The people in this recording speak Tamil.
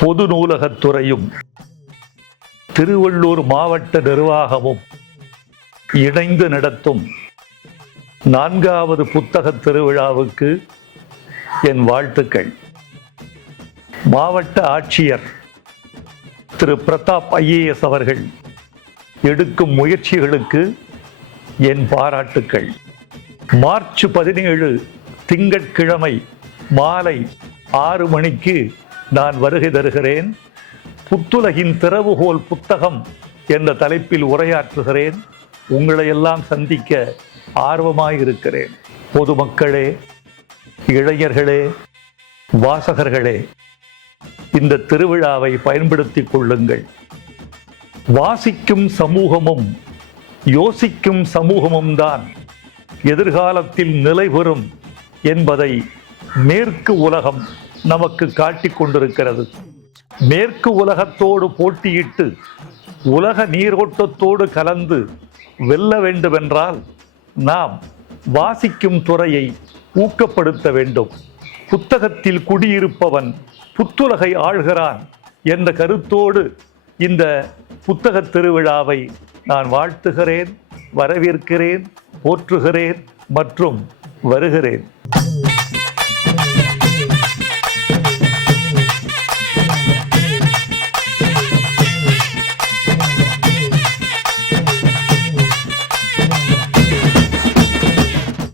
பொது நூலகத்துறையும் திருவள்ளூர் மாவட்ட நிர்வாகமும் இணைந்து நடத்தும் 4வது புத்தக திருவிழாவுக்கு என் வாழ்த்துக்கள். மாவட்ட ஆட்சியர் திரு பிரதாப் IAS அவர்கள் எடுக்கும் முயற்சிகளுக்கு என் பாராட்டுக்கள். மார்ச் 17 திங்கட்கிழமை மாலை 6 மணிக்கு நான் வருகை தருகிறேன். புத்துலகின் திறவுகோல் புத்தகம் என்ற தலைப்பில் உரையாற்றுகிறேன். உங்களை எல்லாம் சந்திக்க ஆர்வமாயிருக்கிறேன். பொதுமக்களே, இளைஞர்களே, வாசகர்களே, இந்த திருவிழாவை பயன்படுத்திக் கொள்ளுங்கள். வாசிக்கும் சமூகமும் யோசிக்கும் சமூகமும் தான் எதிர்காலத்தில் நிலை பெறும் என்பதை மேற்கு உலகம் நமக்கு காட்டிக் கொண்டிருக்கிறது. மேற்கு உலகத்தோடு போட்டியிட்டு உலக நீரோட்டத்தோடு கலந்து வெல்ல வேண்டுமென்றால் நாம் வாசிக்கும் துறையை ஊக்கப்படுத்த வேண்டும். புத்தகத்தில் குடியிருப்பவன் புத்துலகை ஆள்கிறான் என்ற கருத்தோடு இந்த புத்தக திருவிழாவை நான் வாழ்த்துகிறேன், வரவேற்கிறேன், போற்றுகிறேன் மற்றும் வருகிறேன்.